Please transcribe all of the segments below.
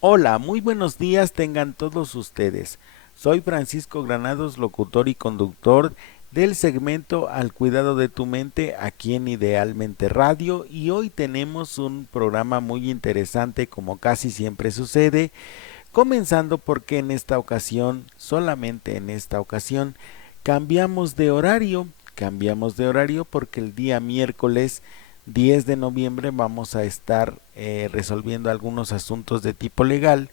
Hola, muy buenos días tengan todos ustedes. Soy Francisco Granados, locutor y conductor del segmento Al cuidado de tu mente aquí en Idealmente Radio, y hoy tenemos un programa muy interesante como casi siempre sucede, comenzando porque en esta ocasión, solamente en esta ocasión, cambiamos de horario. Cambiamos de horario porque el día miércoles 10 de noviembre vamos a estar resolviendo algunos asuntos de tipo legal,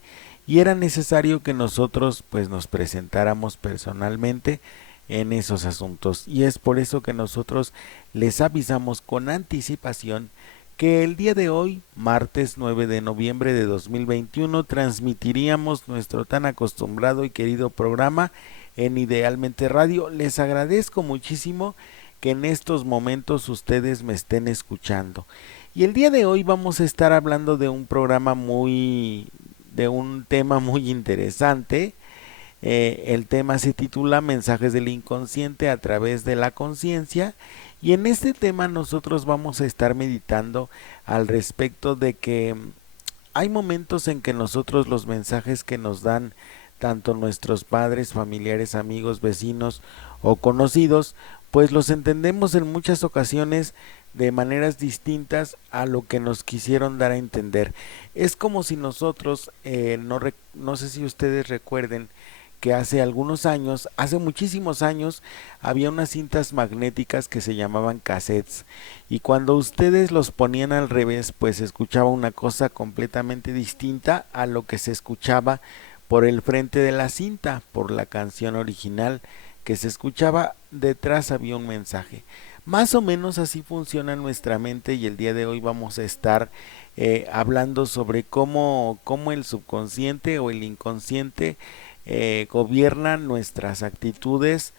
y era necesario que nosotros pues nos presentáramos personalmente en esos asuntos, y es por eso que nosotros les avisamos con anticipación que el día de hoy, martes 9 de noviembre de 2021, transmitiríamos nuestro tan acostumbrado y querido programa en Idealmente Radio. Les agradezco muchísimo que en estos momentos ustedes me estén escuchando. Y el día de hoy vamos a estar hablando de un de un tema muy interesante. El tema se titula Mensajes del inconsciente a través de la conciencia, y en este tema nosotros vamos a estar meditando al respecto de que hay momentos en que nosotros los mensajes que nos dan tanto nuestros padres, familiares, amigos, vecinos o conocidos, pues los entendemos en muchas ocasiones de maneras distintas a lo que nos quisieron dar a entender. Es como si nosotros, no sé si ustedes recuerden que hace algunos años, hace muchísimos años, había unas cintas magnéticas que se llamaban cassettes, y cuando ustedes los ponían al revés, pues se escuchaba una cosa completamente distinta a lo que se escuchaba por el frente de la cinta, por la canción original que se escuchaba, detrás había un mensaje. Más o menos así funciona nuestra mente, y el día de hoy vamos a estar hablando sobre cómo el subconsciente o el inconsciente gobierna nuestras actitudes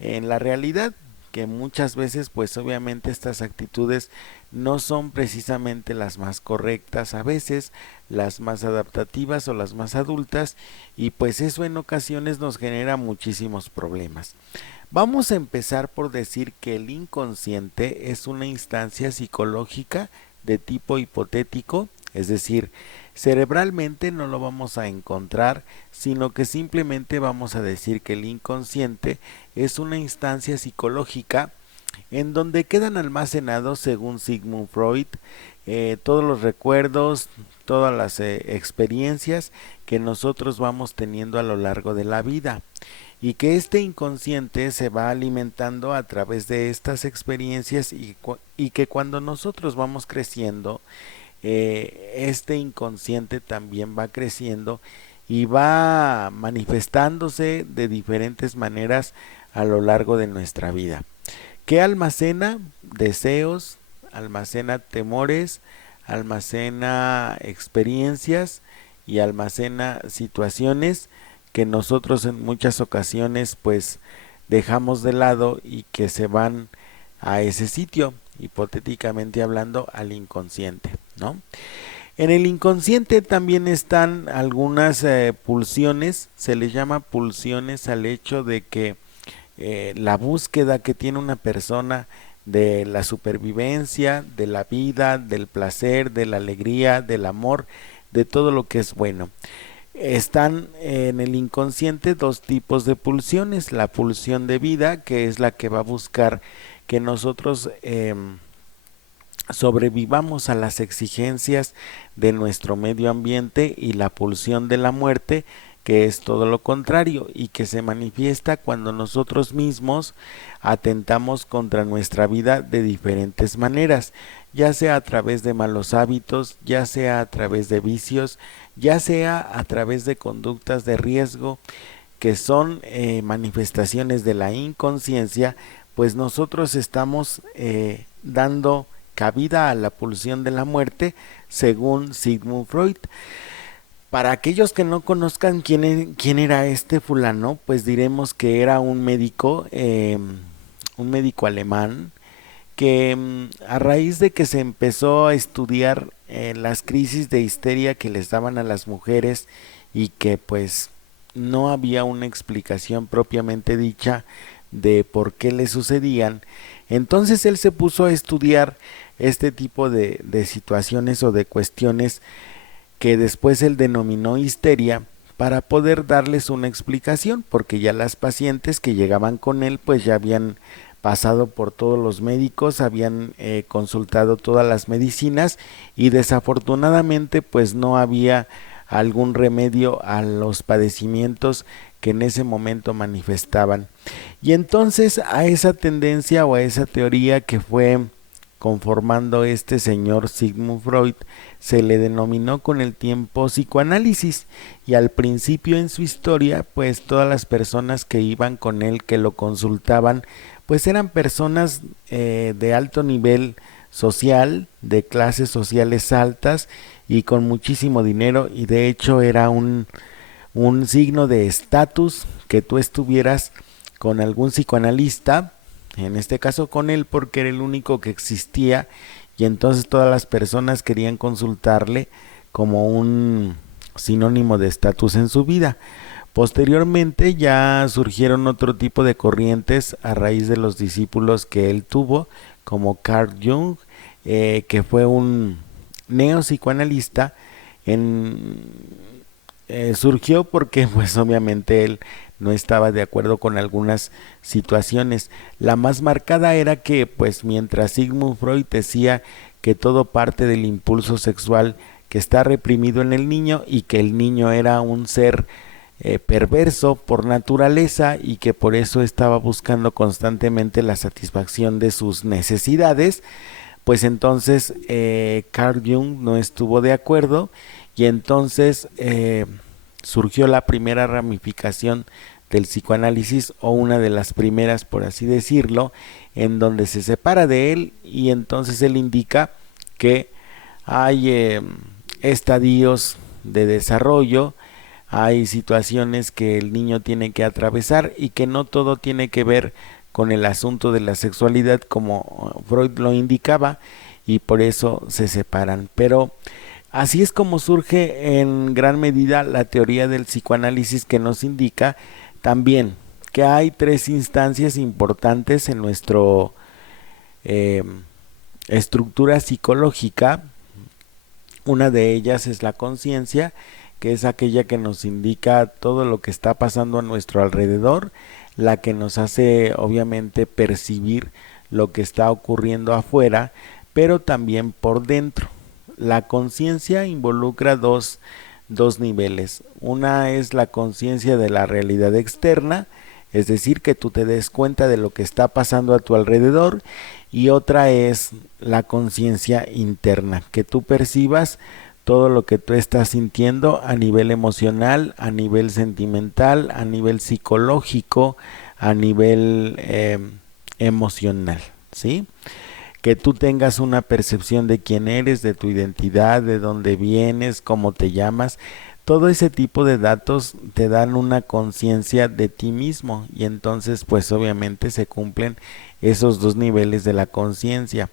en la realidad, que muchas veces pues obviamente estas actitudes no son precisamente las más correctas, a veces las más adaptativas o las más adultas, y pues eso en ocasiones nos genera muchísimos problemas. Vamos a empezar por decir que el inconsciente es una instancia psicológica de tipo hipotético, es decir, cerebralmente no lo vamos a encontrar, sino que simplemente vamos a decir que el inconsciente es una instancia psicológica en donde quedan almacenados, según Sigmund Freud, todos los recuerdos, todas las experiencias que nosotros vamos teniendo a lo largo de la vida, y que este inconsciente se va alimentando a través de estas experiencias, y que cuando nosotros vamos creciendo, este inconsciente también va creciendo y va manifestándose de diferentes maneras a lo largo de nuestra vida, que almacena deseos, almacena temores, almacena experiencias y almacena situaciones que nosotros en muchas ocasiones pues dejamos de lado y que se van a ese sitio, hipotéticamente hablando, al inconsciente, ¿no? En el inconsciente también están algunas pulsiones, se les llama pulsiones al hecho de que la búsqueda que tiene una persona de la supervivencia, de la vida, del placer, de la alegría, del amor, de todo lo que es bueno. Están en el inconsciente dos tipos de pulsiones: la pulsión de vida, que es la que va a buscar que nosotros sobrevivamos a las exigencias de nuestro medio ambiente, y la pulsión de la muerte, que es todo lo contrario y que se manifiesta cuando nosotros mismos atentamos contra nuestra vida de diferentes maneras, ya sea a través de malos hábitos, ya sea a través de vicios, ya sea a través de conductas de riesgo, que son manifestaciones de la inconsciencia. Pues nosotros estamos dando cabida a la pulsión de la muerte, según Sigmund Freud. Para aquellos que no conozcan quién era este fulano, pues diremos que era un médico alemán, que a raíz de que se empezó a estudiar las crisis de histeria que les daban a las mujeres, y que pues no había una explicación propiamente dicha de por qué le sucedían, entonces él se puso a estudiar este tipo de situaciones o de cuestiones que después él denominó histeria, para poder darles una explicación, porque ya las pacientes que llegaban con él pues ya habían pasado por todos los médicos, habían consultado todas las medicinas y desafortunadamente pues no había algún remedio a los padecimientos que en ese momento manifestaban. Y entonces a esa tendencia o a esa teoría que fue conformando este señor Sigmund Freud se le denominó con el tiempo psicoanálisis, y al principio en su historia pues todas las personas que iban con él, que lo consultaban, pues eran personas de alto nivel social, de clases sociales altas y con muchísimo dinero, y de hecho era un signo de estatus que tú estuvieras con algún psicoanalista, en este caso con él porque era el único que existía, y entonces todas las personas querían consultarle como un sinónimo de estatus en su vida. Posteriormente ya surgieron otro tipo de corrientes a raíz de los discípulos que él tuvo, como Carl Jung, que fue un neopsicoanalista. Surgió porque pues obviamente él no estaba de acuerdo con algunas situaciones. La más marcada era que pues mientras Sigmund Freud decía que todo parte del impulso sexual que está reprimido en el niño, y que el niño era un ser perverso por naturaleza y que por eso estaba buscando constantemente la satisfacción de sus necesidades, pues entonces Carl Jung no estuvo de acuerdo, y entonces surgió la primera ramificación del psicoanálisis, o una de las primeras por así decirlo, en donde se separa de él, y entonces él indica que hay estadios de desarrollo, hay situaciones que el niño tiene que atravesar y que no todo tiene que ver con el asunto de la sexualidad como Freud lo indicaba, y por eso se separan. Pero así es como surge en gran medida la teoría del psicoanálisis, que nos indica también que hay tres instancias importantes en nuestra estructura psicológica. Una de ellas es la conciencia, que es aquella que nos indica todo lo que está pasando a nuestro alrededor, la que nos hace obviamente percibir lo que está ocurriendo afuera, pero también por dentro. La conciencia involucra dos niveles. Una es la conciencia de la realidad externa, es decir, que tú te des cuenta de lo que está pasando a tu alrededor, y otra es la conciencia interna, que tú percibas todo lo que tú estás sintiendo a nivel emocional, a nivel sentimental, a nivel psicológico, a nivel emocional, ¿sí? Que tú tengas una percepción de quién eres, de tu identidad, de dónde vienes, cómo te llamas. Todo ese tipo de datos te dan una conciencia de ti mismo, y entonces pues obviamente se cumplen esos dos niveles de la conciencia.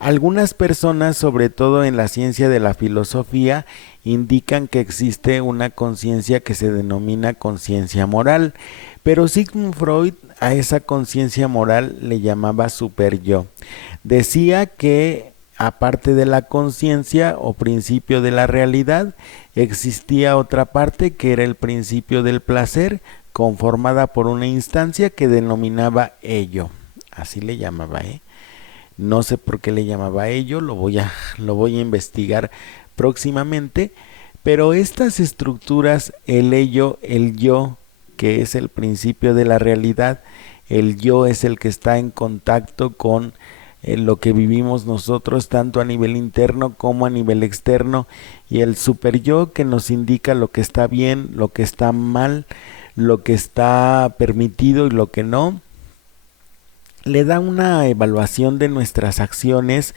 Algunas personas, sobre todo en la ciencia de la filosofía, indican que existe una conciencia que se denomina conciencia moral, pero Sigmund Freud a esa conciencia moral le llamaba superyo. Decía que aparte de la conciencia o principio de la realidad, existía otra parte que era el principio del placer, conformada por una instancia que denominaba ello. Así le llamaba, No sé por qué le llamaba ello, lo voy a investigar próximamente, pero estas estructuras, el ello, el yo, que es el principio de la realidad, el yo es el que está en contacto con lo que vivimos nosotros, tanto a nivel interno como a nivel externo, y el superyo que nos indica lo que está bien, lo que está mal, lo que está permitido y lo que no, le da una evaluación de nuestras acciones,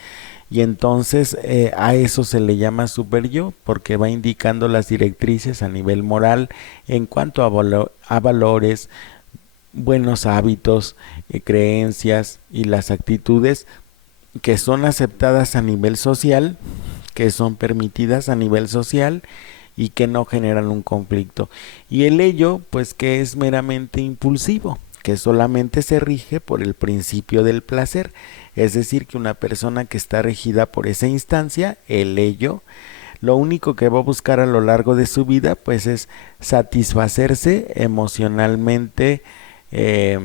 y entonces a eso se le llama superyo, porque va indicando las directrices a nivel moral en cuanto a valores, buenos hábitos, creencias y las actitudes que son aceptadas a nivel social, que son permitidas a nivel social y que no generan un conflicto. Y el ello, pues que es meramente impulsivo, que solamente se rige por el principio del placer, es decir, que una persona que está regida por esa instancia, el ello, lo único que va a buscar a lo largo de su vida pues es satisfacerse emocionalmente, eh,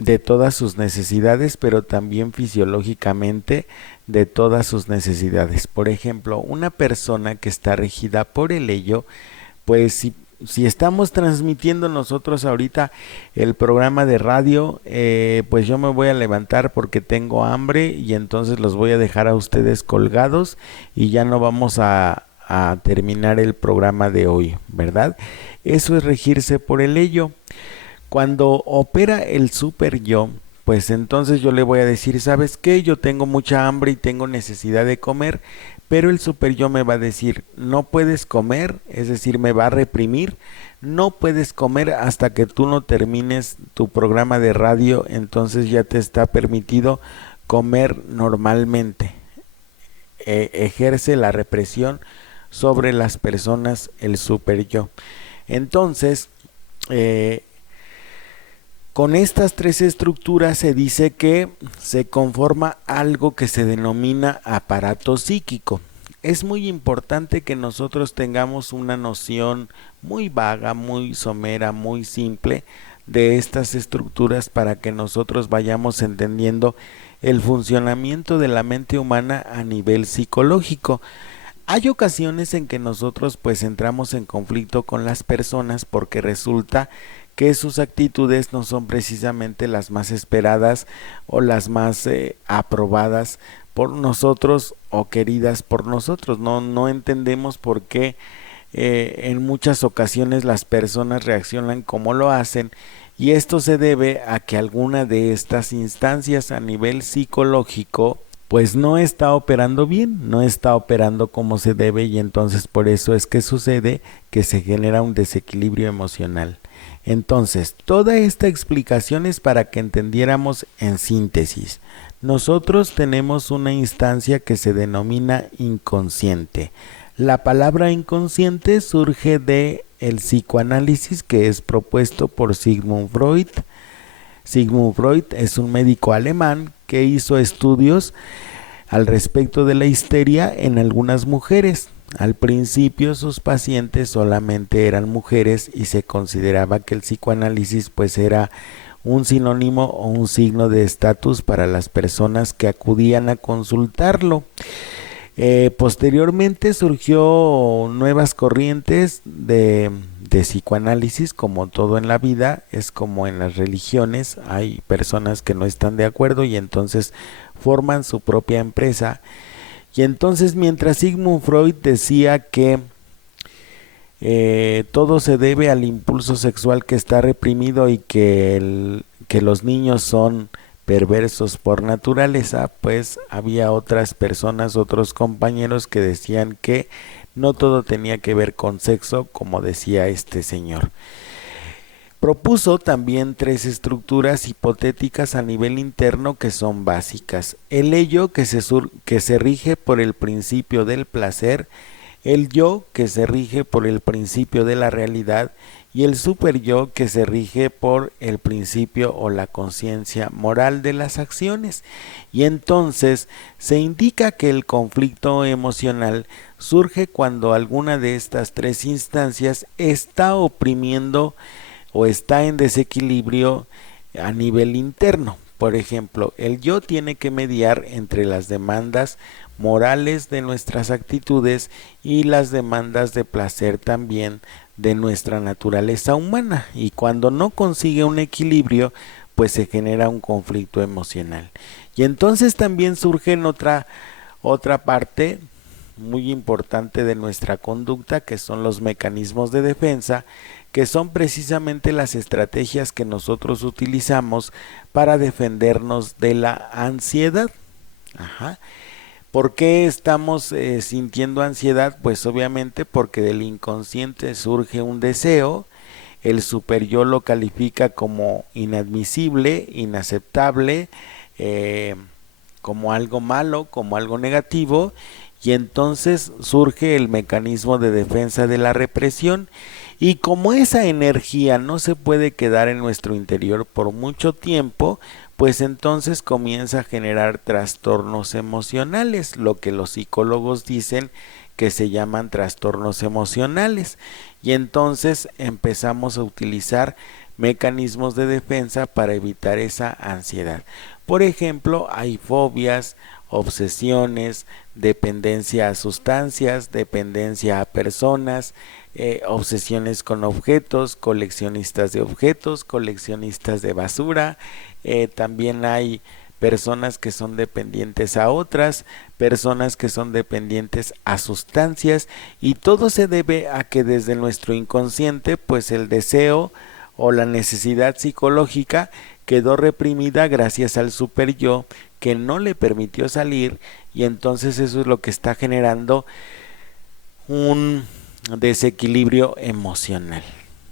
de todas sus necesidades, pero también fisiológicamente de todas sus necesidades. Por ejemplo, una persona que está regida por el ello, pues si estamos transmitiendo nosotros ahorita el programa de radio, pues yo me voy a levantar porque tengo hambre y entonces los voy a dejar a ustedes colgados y ya no vamos a terminar el programa de hoy, ¿verdad? Eso es regirse por el ello. Cuando opera el super yo, pues entonces yo le voy a decir, ¿sabes qué? Yo tengo mucha hambre y tengo necesidad de comer, pero el super yo me va a decir, no puedes comer, es decir, me va a reprimir, no puedes comer hasta que tú no termines tu programa de radio, entonces ya te está permitido comer normalmente. Ejerce la represión sobre las personas el super yo. Entonces, con estas tres estructuras se dice que se conforma algo que se denomina aparato psíquico. Es muy importante que nosotros tengamos una noción muy vaga, muy somera, muy simple de estas estructuras para que nosotros vayamos entendiendo el funcionamiento de la mente humana a nivel psicológico. Hay ocasiones en que nosotros pues entramos en conflicto con las personas porque resulta que sus actitudes no son precisamente las más esperadas o las más aprobadas por nosotros o queridas por nosotros. No entendemos por qué en muchas ocasiones las personas reaccionan como lo hacen, y esto se debe a que alguna de estas instancias a nivel psicológico pues no está operando bien, no está operando como se debe, y entonces por eso es que sucede que se genera un desequilibrio emocional. Entonces, toda esta explicación es para que entendiéramos en síntesis. Nosotros tenemos una instancia que se denomina inconsciente. La palabra inconsciente surge de el psicoanálisis que es propuesto por Sigmund Freud. Sigmund Freud es un médico alemán que hizo estudios al respecto de la histeria en algunas mujeres. Al principio sus pacientes solamente eran mujeres y se consideraba que el psicoanálisis pues era un sinónimo o un signo de estatus para las personas que acudían a consultarlo. Posteriormente surgió nuevas corrientes de psicoanálisis, como todo en la vida, es como en las religiones, hay personas que no están de acuerdo y entonces forman su propia empresa. Y entonces mientras Sigmund Freud decía que todo se debe al impulso sexual que está reprimido y que los niños son perversos por naturaleza, pues había otras personas, otros compañeros que decían que no todo tenía que ver con sexo, como decía este señor. Propuso también tres estructuras hipotéticas a nivel interno que son básicas: el ello que se rige por el principio del placer, el yo que se rige por el principio de la realidad y el superyo que se rige por el principio o la conciencia moral de las acciones. Y entonces se indica que el conflicto emocional surge cuando alguna de estas tres instancias está oprimiendo o está en desequilibrio a nivel interno. Por ejemplo, el yo tiene que mediar entre las demandas morales de nuestras actitudes y las demandas de placer también de nuestra naturaleza humana, y cuando no consigue un equilibrio pues se genera un conflicto emocional. Y entonces también surge en otra parte muy importante de nuestra conducta, que son los mecanismos de defensa, que son precisamente las estrategias que nosotros utilizamos para defendernos de la ansiedad. ¿Por qué estamos sintiendo ansiedad? Pues obviamente porque del inconsciente surge un deseo, el superyo lo califica como inadmisible, inaceptable, como algo malo, como algo negativo, y entonces surge el mecanismo de defensa de la represión. Y como esa energía no se puede quedar en nuestro interior por mucho tiempo, pues entonces comienza a generar trastornos emocionales, lo que los psicólogos dicen que se llaman trastornos emocionales, y entonces empezamos a utilizar mecanismos de defensa para evitar esa ansiedad. Por ejemplo, hay fobias, obsesiones, dependencia a sustancias, dependencia a personas, obsesiones con objetos, coleccionistas de basura, también hay personas que son dependientes a otras, personas que son dependientes a sustancias, y todo se debe a que desde nuestro inconsciente pues el deseo o la necesidad psicológica quedó reprimida gracias al super yo que no le permitió salir, y entonces eso es lo que está generando un desequilibrio emocional,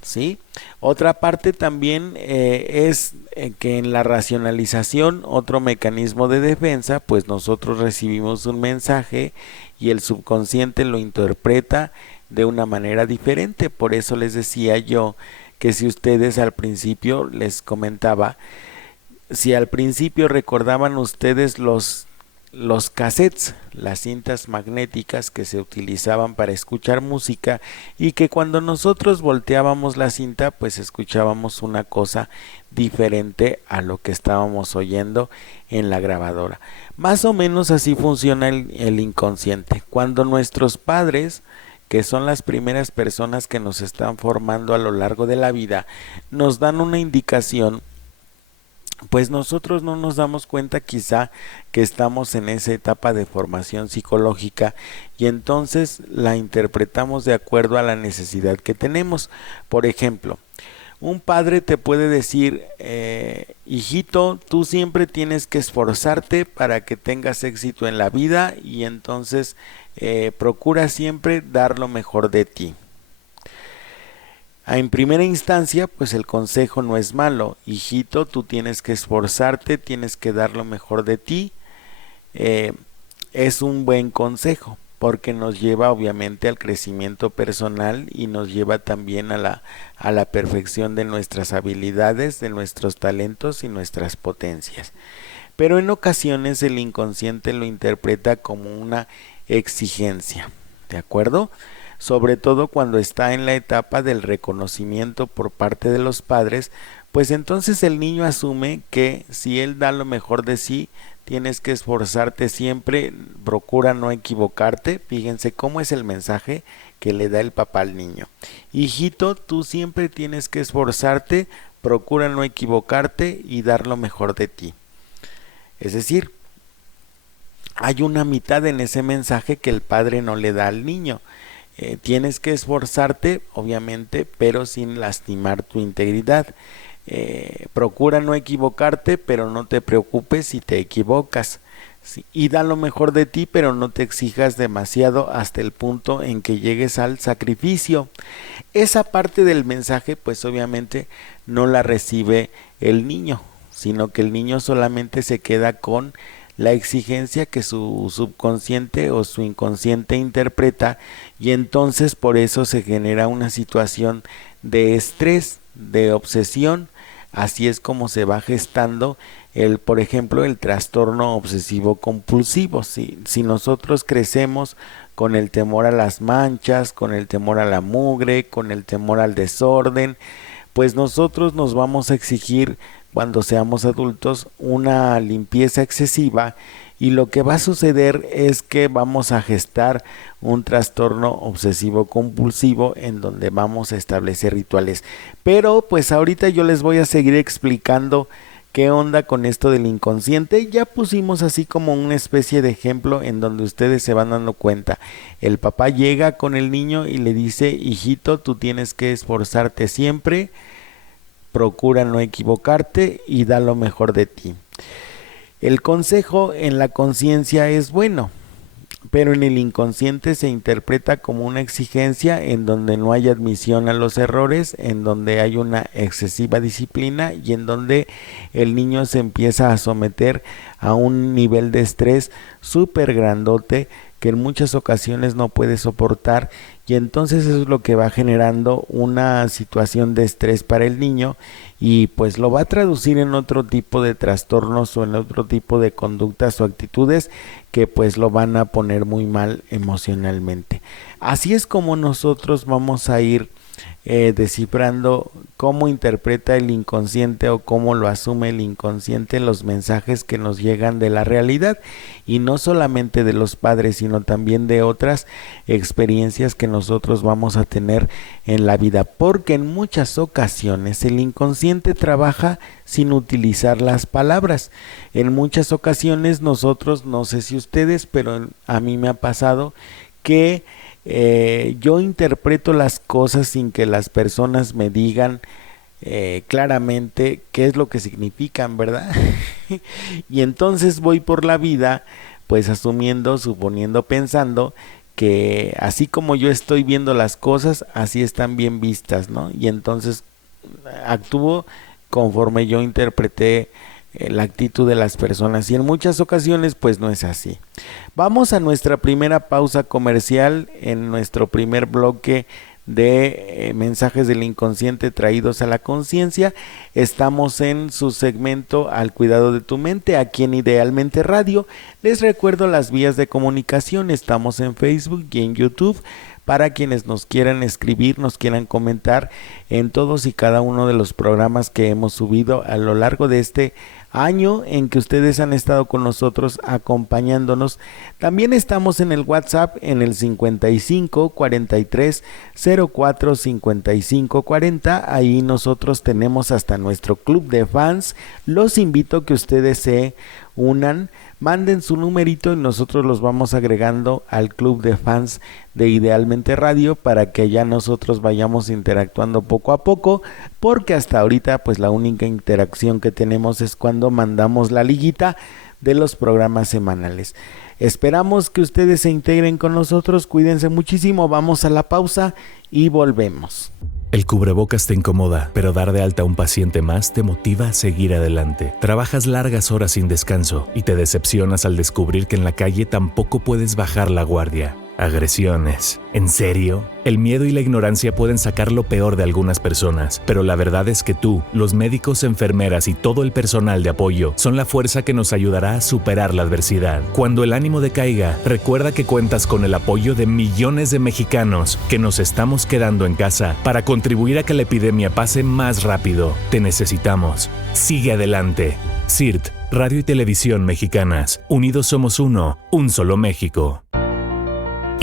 ¿sí? Otra parte también es que en la racionalización, otro mecanismo de defensa, pues nosotros recibimos un mensaje y el subconsciente lo interpreta de una manera diferente. Por eso les decía yo que si ustedes al principio les comentaba, si al principio recordaban ustedes los cassettes, las cintas magnéticas que se utilizaban para escuchar música, y que cuando nosotros volteábamos la cinta pues escuchábamos una cosa diferente a lo que estábamos oyendo en la grabadora. Más o menos así funciona el inconsciente. Cuando nuestros padres, que son las primeras personas que nos están formando a lo largo de la vida, nos dan una indicación, pues nosotros no nos damos cuenta quizá que estamos en esa etapa de formación psicológica, y entonces la interpretamos de acuerdo a la necesidad que tenemos. Por ejemplo, un padre te puede decir, hijito, tú siempre tienes que esforzarte para que tengas éxito en la vida, y entonces procura siempre dar lo mejor de ti. En primera instancia, pues el consejo no es malo. Hijito, tú tienes que esforzarte, tienes que dar lo mejor de ti. Es un buen consejo, porque nos lleva obviamente al crecimiento personal y nos lleva también a la perfección de nuestras habilidades, de nuestros talentos y nuestras potencias. Pero en ocasiones el inconsciente lo interpreta como una exigencia, ¿de acuerdo? Sobre todo cuando está en la etapa del reconocimiento por parte de los padres, pues entonces el niño asume que si él da lo mejor de sí, tienes que esforzarte siempre, procura no equivocarte. Fíjense cómo es el mensaje que le da el papá al niño. Hijito, tú siempre tienes que esforzarte, procura no equivocarte y dar lo mejor de ti. Es decir, hay una mitad en ese mensaje que el padre no le da al niño. Tienes que esforzarte, obviamente, pero sin lastimar tu integridad. Procura no equivocarte, pero no te preocupes si te equivocas. ¿Sí? Y da lo mejor de ti, pero no te exijas demasiado hasta el punto en que llegues al sacrificio. Esa parte del mensaje, pues obviamente no la recibe el niño, sino que el niño solamente se queda con la exigencia que su subconsciente o su inconsciente interpreta, y entonces por eso se genera una situación de estrés, de obsesión. Así es como se va gestando por ejemplo, el trastorno obsesivo compulsivo. Si nosotros crecemos con el temor a las manchas, con el temor a la mugre, con el temor al desorden, pues nosotros nos vamos a exigir cuando seamos adultos una limpieza excesiva, y lo que va a suceder es que vamos a gestar un trastorno obsesivo compulsivo en donde vamos a establecer rituales. Pero pues ahorita yo les voy a seguir explicando qué onda con esto del inconsciente. Ya pusimos así como una especie de ejemplo en donde ustedes se van dando cuenta. El papá llega con el niño y le dice, hijito, tú tienes que esforzarte siempre, procura no equivocarte y da lo mejor de ti. El consejo en la conciencia es bueno, pero en el inconsciente se interpreta como una exigencia en donde no hay admisión a los errores, en donde hay una excesiva disciplina y en donde el niño se empieza a someter a un nivel de estrés súper grandote que en muchas ocasiones no puede soportar, y entonces eso es lo que va generando una situación de estrés para el niño, y pues lo va a traducir en otro tipo de trastornos o en otro tipo de conductas o actitudes que pues lo van a poner muy mal emocionalmente. Así es como nosotros vamos a ir descifrando cómo interpreta el inconsciente o cómo lo asume el inconsciente los mensajes que nos llegan de la realidad, y no solamente de los padres, sino también de otras experiencias que nosotros vamos a tener en la vida, porque en muchas ocasiones el inconsciente trabaja sin utilizar las palabras. En muchas ocasiones nosotros, no sé si ustedes, pero a mí me ha pasado que yo interpreto las cosas sin que las personas me digan claramente qué es lo que significan, ¿verdad? Y entonces voy por la vida pues asumiendo, suponiendo, pensando que así como yo estoy viendo las cosas, así están bien vistas, ¿no? Y entonces actúo conforme yo interpreté la actitud de las personas, y en muchas ocasiones pues no es así. Vamos a nuestra primera pausa comercial en nuestro primer bloque de mensajes del inconsciente traídos a la conciencia. Estamos en su segmento Al cuidado de tu mente, aquí en Idealmente Radio. Les recuerdo las vías de comunicación. Estamos en Facebook y en YouTube para quienes nos quieran escribir, nos quieran comentar en todos y cada uno de los programas que hemos subido a lo largo de este año en que ustedes han estado con nosotros acompañándonos. También estamos en el WhatsApp en el 55 43 04 55 40. Ahí nosotros tenemos hasta nuestro club de fans. Los invito a que ustedes se unan, manden su numerito y nosotros los vamos agregando al club de fans de Idealmente Radio para que ya nosotros vayamos interactuando poco a poco, porque hasta ahorita pues la única interacción que tenemos es cuando mandamos la liguita de los programas semanales. Esperamos que ustedes se integren con nosotros, cuídense muchísimo, vamos a la pausa y volvemos. El cubrebocas te incomoda, pero dar de alta a un paciente más te motiva a seguir adelante. Trabajas largas horas sin descanso y te decepcionas al descubrir que en la calle tampoco puedes bajar la guardia. Agresiones. ¿En serio? El miedo y la ignorancia pueden sacar lo peor de algunas personas, pero la verdad es que tú, los médicos, enfermeras y todo el personal de apoyo son la fuerza que nos ayudará a superar la adversidad. Cuando el ánimo decaiga, recuerda que cuentas con el apoyo de millones de mexicanos que nos estamos quedando en casa para contribuir a que la epidemia pase más rápido. Te necesitamos. Sigue adelante. CIRT, Radio y Televisión Mexicanas. Unidos somos uno, un solo México.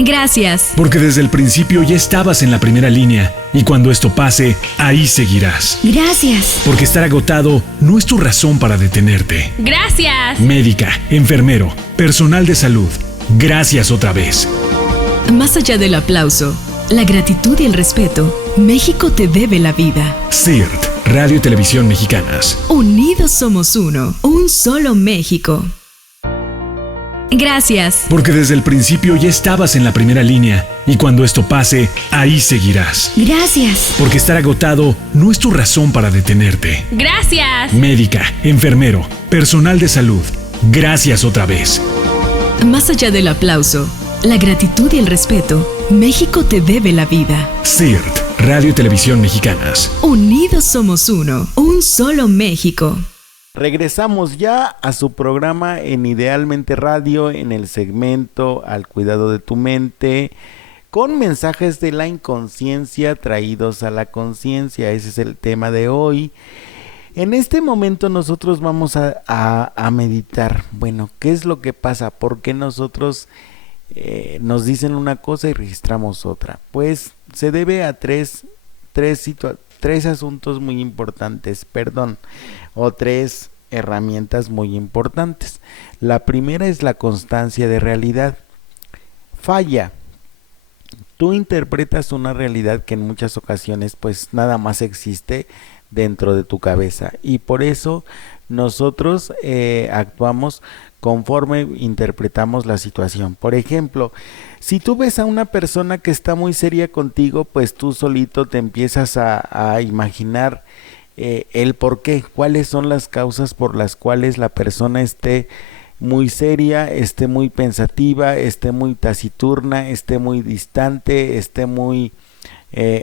Gracias. Porque desde el principio ya estabas en la primera línea y cuando esto pase, ahí seguirás. Gracias. Porque estar agotado no es tu razón para detenerte. Gracias. Médica, enfermero, personal de salud, gracias otra vez. Más allá del aplauso, la gratitud y el respeto, México te debe la vida. CIRT, Radio y Televisión Mexicanas. Unidos somos uno, un solo México. Gracias. Porque desde el principio ya estabas en la primera línea y cuando esto pase, ahí seguirás. Gracias. Porque estar agotado no es tu razón para detenerte. Gracias. Médica, enfermero, personal de salud, gracias otra vez. Más allá del aplauso, la gratitud y el respeto, México te debe la vida. CIRT, Radio y Televisión Mexicanas. Unidos somos uno, un solo México. Regresamos ya a su programa en Idealmente Radio, en el segmento Al cuidado de tu mente, con mensajes de la inconsciencia traídos a la conciencia. Ese es el tema de hoy. En este momento nosotros vamos a meditar. Bueno, ¿qué es lo que pasa? ¿Por qué nosotros nos dicen una cosa y registramos otra? Pues se debe a tres asuntos muy importantes, o tres herramientas muy importantes. La primera es la constancia de realidad. Falla. Tú interpretas una realidad que en muchas ocasiones pues nada más existe dentro de tu cabeza, y por eso nosotros actuamos conforme interpretamos la situación. Por ejemplo, si tú ves a una persona que está muy seria contigo, pues tú solito te empiezas a imaginar el por qué, cuáles son las causas por las cuales la persona esté muy seria, esté muy pensativa, esté muy taciturna, esté muy distante, esté muy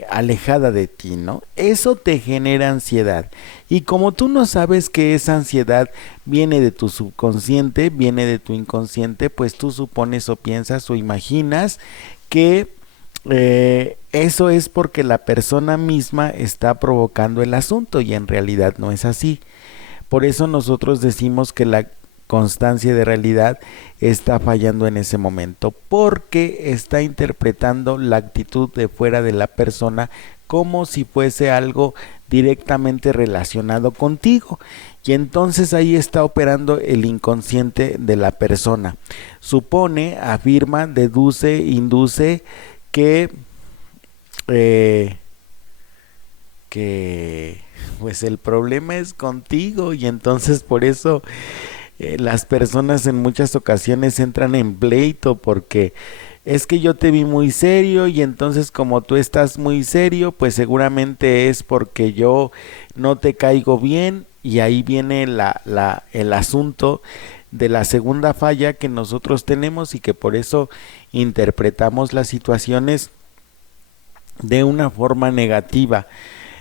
alejada de ti, ¿no? Eso te genera ansiedad. Y como tú no sabes que esa ansiedad viene de tu subconsciente, viene de tu inconsciente, pues tú supones o piensas o imaginas que eso es porque la persona misma está provocando el asunto y en realidad no es así. Por eso nosotros decimos que la constancia de realidad está fallando en ese momento, porque está interpretando la actitud de fuera de la persona como si fuese algo directamente relacionado contigo, y entonces ahí está operando el inconsciente de la persona. Supone, afirma, deduce, induce que pues el problema es contigo, y entonces por eso las personas en muchas ocasiones entran en pleito, porque es que yo te vi muy serio y entonces como tú estás muy serio, pues seguramente es porque yo no te caigo bien, y ahí viene el asunto de la segunda falla que nosotros tenemos, y que por eso interpretamos las situaciones de una forma negativa.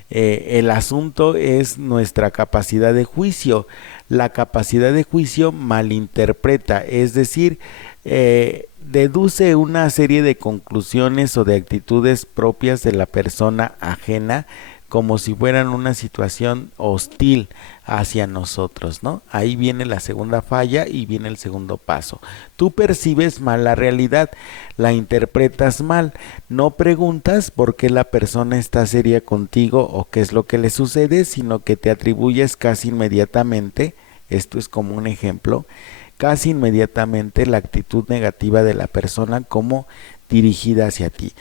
El asunto es nuestra capacidad de juicio. La capacidad de juicio malinterpreta, es decir, deduce una serie de conclusiones o de actitudes propias de la persona ajena como si fueran una situación hostil hacia nosotros, ¿no? Ahí viene la segunda falla y viene el segundo paso. Tú percibes mal la realidad, la interpretas mal, no preguntas por qué la persona está seria contigo o qué es lo que le sucede, sino que te atribuyes casi inmediatamente, esto es como un ejemplo, casi inmediatamente la actitud negativa de la persona como dirigida hacia ti.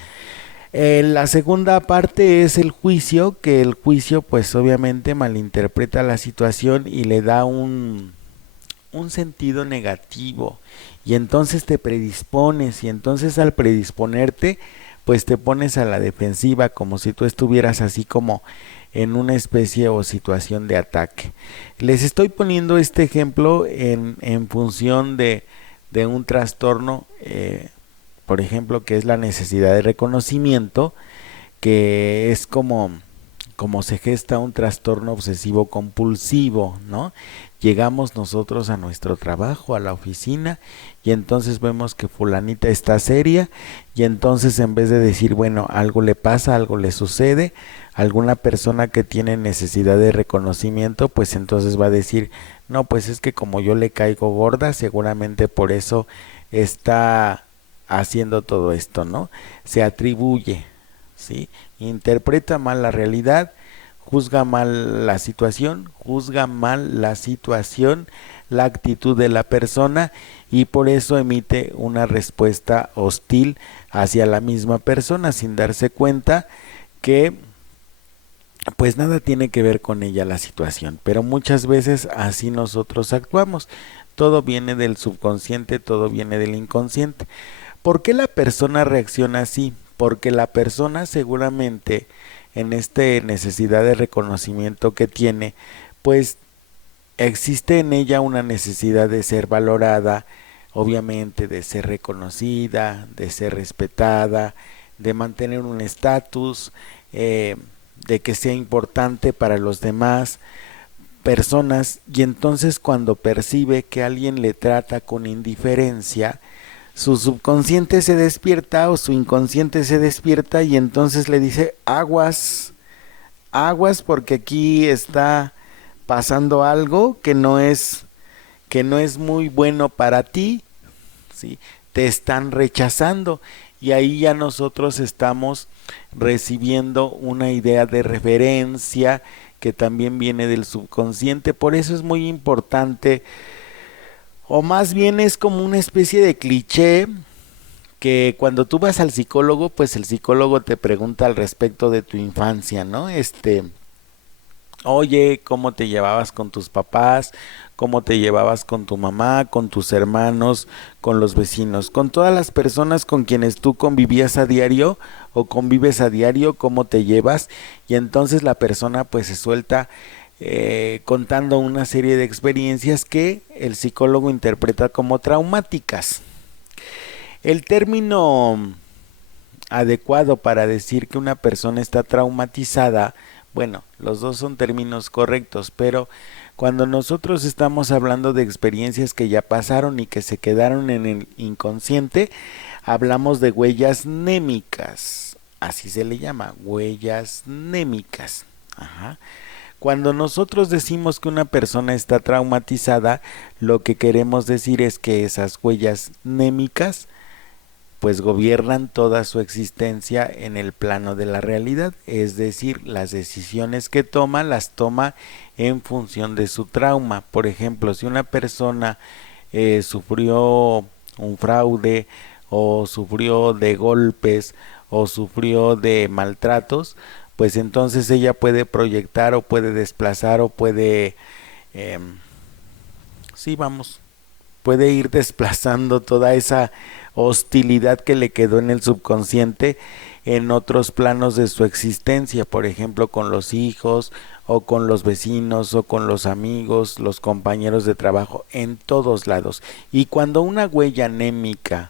La segunda parte es el juicio, que el juicio pues obviamente malinterpreta la situación y le da un sentido negativo, y entonces te predispones, y entonces al predisponerte pues te pones a la defensiva, como si tú estuvieras así como en una especie o situación de ataque. Les estoy poniendo este ejemplo en función de un trastorno, por ejemplo, que es la necesidad de reconocimiento, que es como se gesta un trastorno obsesivo compulsivo, ¿no? Llegamos nosotros a nuestro trabajo, a la oficina, y entonces vemos que fulanita está seria, y entonces en vez de decir, bueno, algo le pasa, algo le sucede, alguna persona que tiene necesidad de reconocimiento, pues entonces va a decir, no, pues es que como yo le caigo gorda, seguramente por eso está haciendo todo esto, ¿no? Se atribuye, ¿sí? Interpreta mal la realidad, juzga mal la situación, la actitud de la persona, y por eso emite una respuesta hostil hacia la misma persona sin darse cuenta que pues nada tiene que ver con ella la situación. Pero muchas veces así nosotros actuamos. Todo viene del subconsciente, todo viene del inconsciente. ¿Por qué la persona reacciona así? Porque la persona seguramente en esta necesidad de reconocimiento que tiene, pues existe en ella una necesidad de ser valorada, obviamente de ser reconocida, de ser respetada, de mantener un estatus, de que sea importante para los demás personas, y entonces cuando percibe que alguien le trata con indiferencia, su subconsciente se despierta o su inconsciente se despierta, y entonces le dice, aguas, aguas, porque aquí está pasando algo que no es muy bueno para ti, ¿sí? Te están rechazando, y ahí ya nosotros estamos recibiendo una idea de referencia que también viene del subconsciente. Por eso es muy importante, o más bien es como una especie de cliché, que cuando tú vas al psicólogo, pues el psicólogo te pregunta al respecto de tu infancia, ¿no? Oye, ¿cómo te llevabas con tus papás? ¿Cómo te llevabas con tu mamá, con tus hermanos, con los vecinos, con todas las personas con quienes tú convivías a diario o convives a diario? ¿Cómo te llevas? Y entonces la persona pues se suelta contando una serie de experiencias que el psicólogo interpreta como traumáticas. El término adecuado para decir que una persona está traumatizada, bueno, los dos son términos correctos, pero cuando nosotros estamos hablando de experiencias que ya pasaron y que se quedaron en el inconsciente, hablamos de huellas némicas, así se le llama, huellas némicas. Ajá. Cuando nosotros decimos que una persona está traumatizada, lo que queremos decir es que esas huellas némicas pues gobiernan toda su existencia en el plano de la realidad, es decir, las decisiones que toma las toma en función de su trauma. Por ejemplo, si una persona sufrió un fraude o sufrió de golpes o sufrió de maltratos, pues entonces ella puede proyectar o puede desplazar o puede, sí, vamos, puede ir desplazando toda esa hostilidad que le quedó en el subconsciente en otros planos de su existencia, por ejemplo con los hijos o con los vecinos o con los amigos, los compañeros de trabajo, en todos lados. Y cuando una huella anémica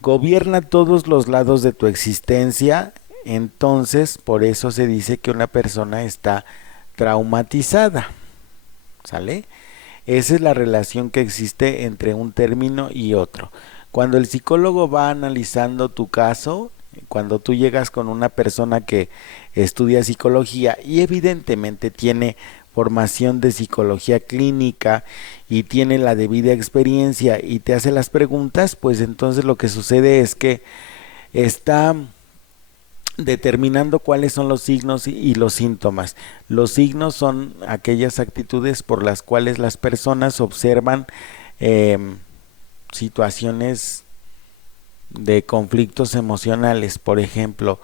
gobierna todos los lados de tu existencia, entonces por eso se dice que una persona está traumatizada, ¿sale? Esa es la relación que existe entre un término y otro. Cuando el psicólogo va analizando tu caso, cuando tú llegas con una persona que estudia psicología y evidentemente tiene formación de psicología clínica y tiene la debida experiencia y te hace las preguntas, pues entonces lo que sucede es que está determinando cuáles son los signos y los síntomas. Los signos son aquellas actitudes por las cuales las personas observan situaciones de conflictos emocionales. Por ejemplo,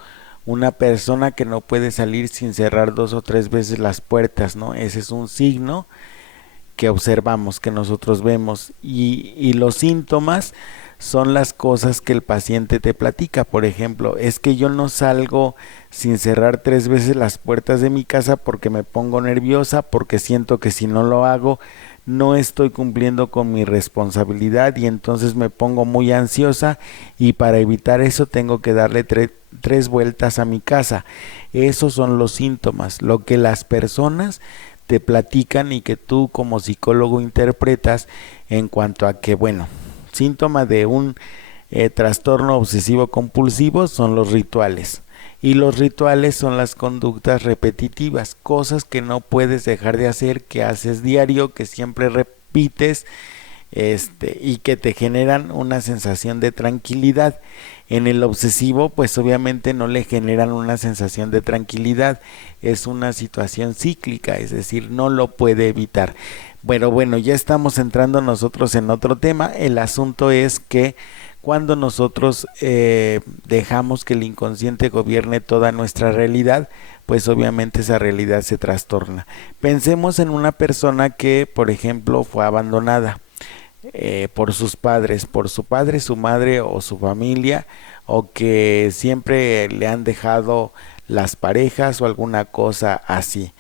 una persona que no puede salir sin cerrar 2 o 3 veces las puertas, ¿no? Ese es un signo que observamos, que nosotros vemos, y los síntomas son las cosas que el paciente te platica. Por ejemplo, es que yo no salgo sin cerrar 3 veces las puertas de mi casa porque me pongo nerviosa, porque siento que si no lo hago no estoy cumpliendo con mi responsabilidad y entonces me pongo muy ansiosa y para evitar eso tengo que darle 3 vueltas a mi casa. Esos son los síntomas, lo que las personas te platican y que tú como psicólogo interpretas en cuanto a que, bueno, síntoma de un trastorno obsesivo compulsivo son los rituales. Y los rituales son las conductas repetitivas, cosas que no puedes dejar de hacer, que haces diario, que siempre repites, y que te generan una sensación de tranquilidad. En el obsesivo, pues obviamente no le generan una sensación de tranquilidad, es una situación cíclica, es decir, no lo puede evitar. Bueno, ya estamos entrando nosotros en otro tema. El asunto es que cuando nosotros dejamos que el inconsciente gobierne toda nuestra realidad, pues obviamente esa realidad se trastorna. Pensemos en una persona que, por ejemplo, fue abandonada por sus padres, por su padre, su madre o su familia, o que siempre le han dejado las parejas o alguna cosa así.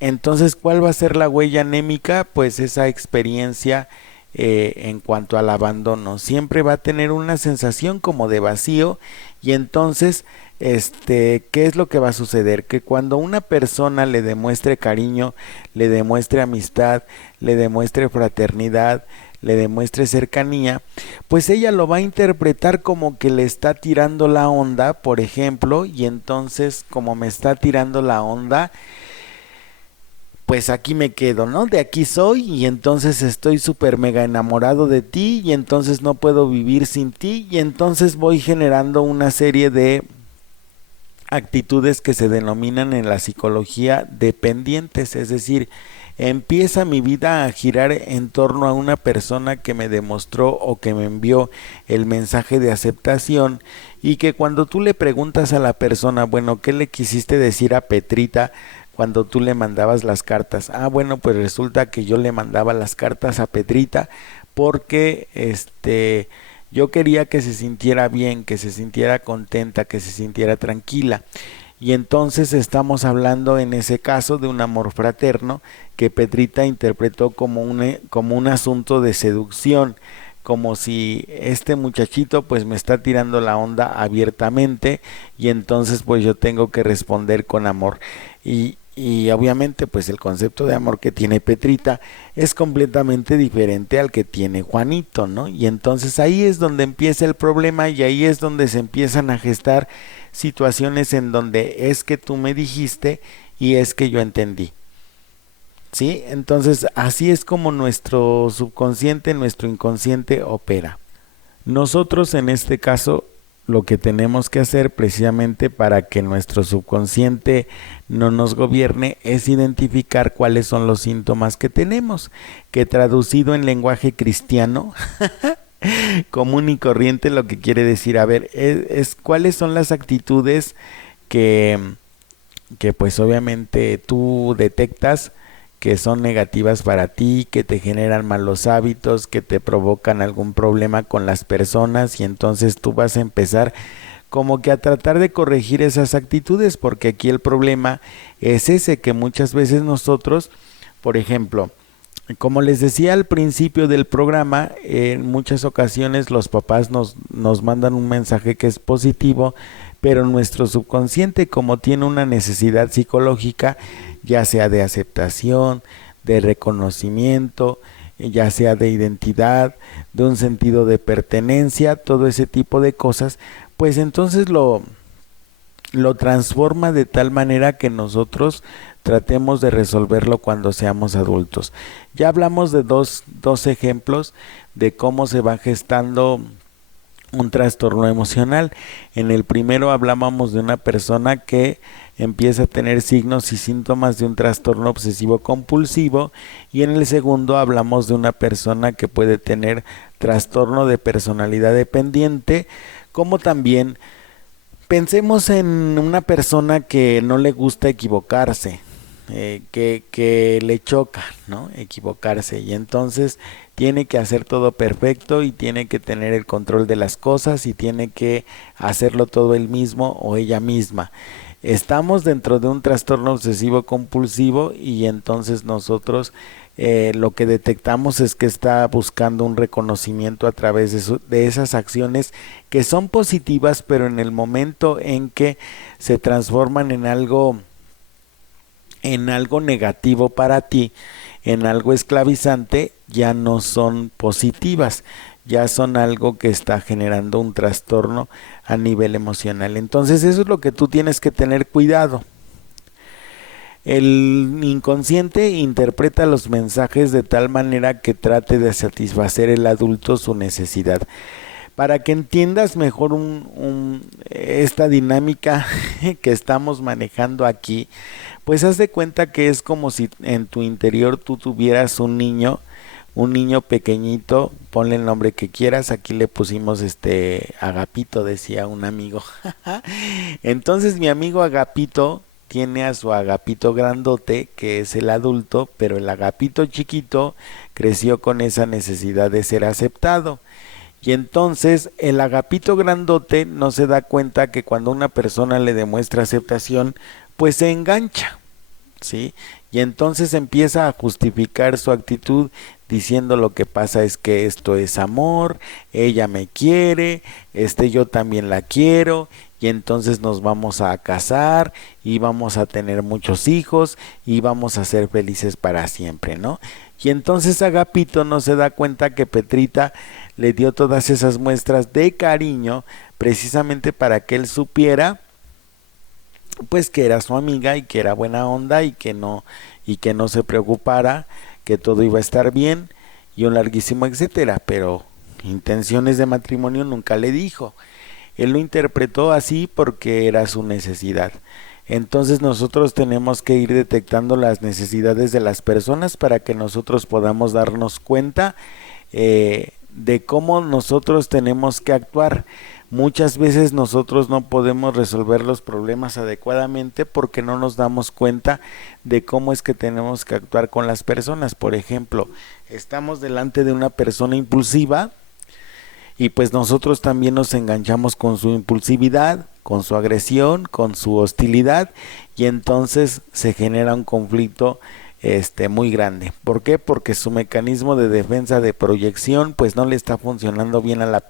Entonces, ¿cuál va a ser la huella anémica? Pues esa experiencia en cuanto al abandono. Siempre va a tener una sensación como de vacío y entonces, ¿qué es lo que va a suceder? Que cuando una persona le demuestre cariño, le demuestre amistad, le demuestre fraternidad, le demuestre cercanía, pues ella lo va a interpretar como que le está tirando la onda, por ejemplo, y entonces como me está tirando la onda, pues aquí me quedo, ¿no? De aquí soy y entonces estoy súper mega enamorado de ti y entonces no puedo vivir sin ti y entonces voy generando una serie de actitudes que se denominan en la psicología dependientes, es decir, empieza mi vida a girar en torno a una persona que me demostró o que me envió el mensaje de aceptación y que cuando tú le preguntas a la persona, bueno, ¿qué le quisiste decir a Petrita cuando tú le mandabas las cartas? Ah, bueno, pues resulta que yo le mandaba las cartas a Petrita porque yo quería que se sintiera bien, que se sintiera contenta, que se sintiera tranquila. Y entonces estamos hablando en ese caso de un amor fraterno que Petrita interpretó como un asunto de seducción, como si este muchachito pues me está tirando la onda abiertamente y entonces pues yo tengo que responder con amor. Y obviamente pues el concepto de amor que tiene Petrita es completamente diferente al que tiene Juanito, ¿no? Y entonces ahí es donde empieza el problema y ahí es donde se empiezan a gestar situaciones en donde es que tú me dijiste y es que yo entendí. ¿Sí? Entonces así es como nuestro subconsciente, nuestro inconsciente opera. Nosotros en este caso lo que tenemos que hacer precisamente para que nuestro subconsciente no nos gobierne es identificar cuáles son los síntomas que tenemos, que traducido en lenguaje cristiano común y corriente lo que quiere decir, a ver, es cuáles son las actitudes que, que pues obviamente tú detectas que son negativas para ti, que te generan malos hábitos, que te provocan algún problema con las personas y entonces tú vas a empezar como que a tratar de corregir esas actitudes, porque aquí el problema es ese, que muchas veces nosotros, por ejemplo, como les decía al principio del programa, en muchas ocasiones los papás nos mandan un mensaje que es positivo, pero nuestro subconsciente, como tiene una necesidad psicológica, ya sea de aceptación, de reconocimiento, ya sea de identidad, de un sentido de pertenencia, todo ese tipo de cosas, pues entonces lo transforma de tal manera que nosotros tratemos de resolverlo cuando seamos adultos. Ya hablamos de dos ejemplos de cómo se va gestando un trastorno emocional. En el primero hablábamos de una persona que empieza a tener signos y síntomas de un trastorno obsesivo compulsivo, y en el segundo hablamos de una persona que puede tener trastorno de personalidad dependiente, como también pensemos en una persona que no le gusta equivocarse, que le choca, ¿no? Equivocarse, y entonces tiene que hacer todo perfecto y tiene que tener el control de las cosas y tiene que hacerlo todo él mismo o ella misma. Estamos dentro de un trastorno obsesivo compulsivo y entonces nosotros lo que detectamos es que está buscando un reconocimiento a través de esas acciones que son positivas, pero en el momento en que se transforman en algo negativo para ti, en algo esclavizante, ya no son positivas, ya son algo que está generando un trastorno a nivel emocional. Entonces eso es lo que tú tienes que tener cuidado. El inconsciente interpreta los mensajes de tal manera que trate de satisfacer el adulto su necesidad. Para que entiendas mejor esta dinámica que estamos manejando aquí, pues haz de cuenta que es como si en tu interior tú tuvieras un niño pequeñito, ponle el nombre que quieras, aquí le pusimos Agapito, decía un amigo. Entonces mi amigo Agapito tiene a su Agapito grandote, que es el adulto, pero el Agapito chiquito creció con esa necesidad de ser aceptado. Y entonces el Agapito grandote no se da cuenta que cuando una persona le demuestra aceptación, pues se engancha, ¿sí? Y entonces empieza a justificar su actitud diciendo: lo que pasa es que esto es amor, ella me quiere, yo también la quiero, y entonces nos vamos a casar y vamos a tener muchos hijos y vamos a ser felices para siempre, ¿no? Y entonces Agapito no se da cuenta que Petrita le dio todas esas muestras de cariño precisamente para que él supiera pues que era su amiga y que era buena onda y que no se preocupara, que todo iba a estar bien y un larguísimo etcétera, pero intenciones de matrimonio nunca le dijo. Él lo interpretó así porque era su necesidad. Entonces nosotros tenemos que ir detectando las necesidades de las personas para que nosotros podamos darnos cuenta de cómo nosotros tenemos que actuar. Muchas veces nosotros no podemos resolver los problemas adecuadamente porque no nos damos cuenta de cómo es que tenemos que actuar con las personas. Por ejemplo, estamos delante de una persona impulsiva y pues nosotros también nos enganchamos con su impulsividad, con su agresión, con su hostilidad, y entonces se genera un conflicto muy grande. ¿Por qué? Porque su mecanismo de defensa de proyección pues no le está funcionando bien a la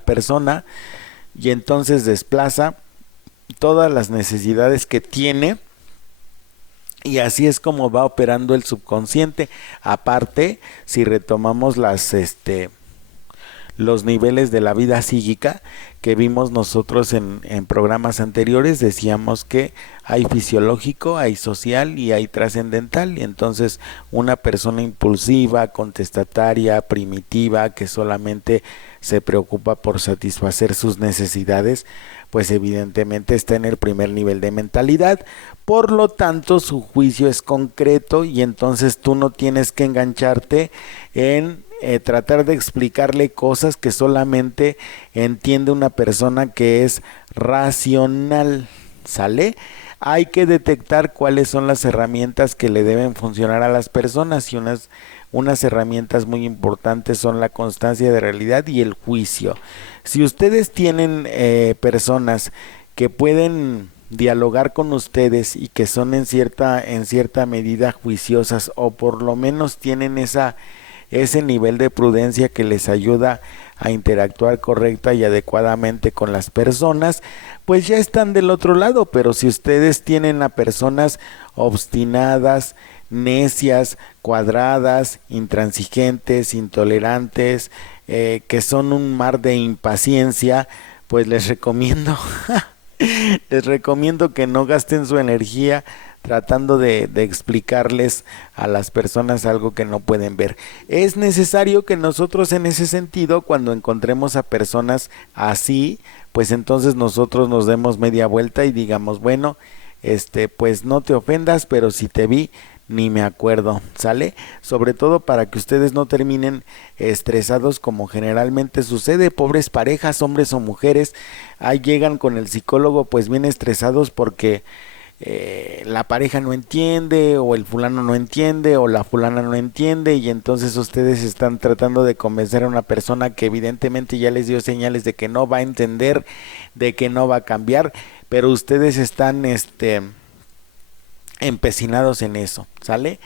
persona, y entonces desplaza todas las necesidades que tiene, y así es como va operando el subconsciente. Aparte, si retomamos los niveles de la vida psíquica que vimos nosotros en programas anteriores, decíamos que hay fisiológico, hay social y hay trascendental. Y entonces una persona impulsiva, contestataria, primitiva, que solamente se preocupa por satisfacer sus necesidades, pues evidentemente está en el primer nivel de mentalidad. Por lo tanto, su juicio es concreto, y entonces tú no tienes que engancharte en tratar de explicarle cosas que solamente entiende una persona que es racional, ¿sale? Hay que detectar cuáles son las herramientas que le deben funcionar a las personas, y unas herramientas muy importantes son la constancia de realidad y el juicio. Si ustedes tienen personas que pueden dialogar con ustedes y que son en cierta medida juiciosas, o por lo menos tienen ese nivel de prudencia que les ayuda a interactuar correcta y adecuadamente con las personas, pues ya están del otro lado. Pero si ustedes tienen a personas obstinadas, necias, cuadradas, intransigentes, intolerantes, que son un mar de impaciencia, pues les recomiendo que no gasten su energía tratando de explicarles a las personas algo que no pueden ver. Es necesario que nosotros, en ese sentido, cuando encontremos a personas así, pues entonces nosotros nos demos media vuelta y digamos, bueno, pues no te ofendas, pero si te vi, ni me acuerdo, ¿sale? Sobre todo para que ustedes no terminen estresados, como generalmente sucede. Pobres parejas, hombres o mujeres, ahí llegan con el psicólogo pues bien estresados porque la pareja no entiende, o el fulano no entiende, o la fulana no entiende, y entonces ustedes están tratando de convencer a una persona que evidentemente ya les dio señales de que no va a entender, de que no va a cambiar, pero ustedes están empecinados en eso, ¿sale?